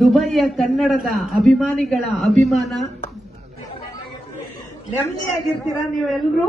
ದುಬೈಯ ಕನ್ನಡದ ಅಭಿಮಾನಿಗಳ ಅಭಿಮಾನ. ನೆಮ್ಮದಿಯಾಗಿರ್ತೀರಾ ನೀವೆಲ್ಲರೂ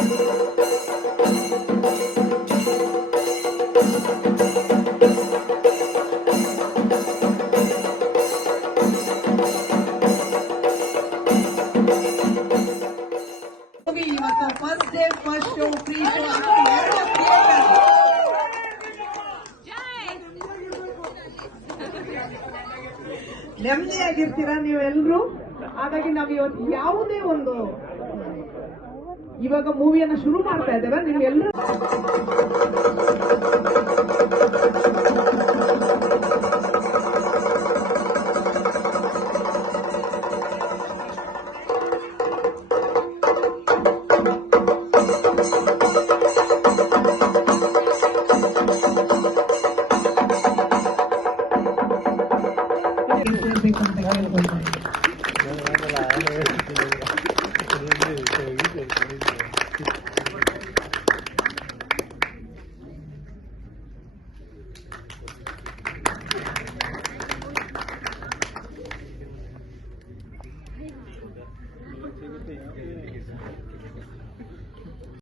ಡೇ ಫಸ್ಟ್ ಶೋ ಫ್ರೀ ನೆಮ್ಮದಿಯಾಗಿರ್ತೀರಾ ನೀವೆಲ್ಲರೂ ಹಾಗಾಗಿ ನಾವು ಇವತ್ತು ಯಾವುದೇ ಒಂದು ಇವಾಗ ಮೂವಿಯನ್ನು ಶುರು ಮಾಡ್ತಾ ಇದ್ದೇವೆ. ನಿಮ್ಗೆಲ್ಲರೂ 이 선택하는 건가요?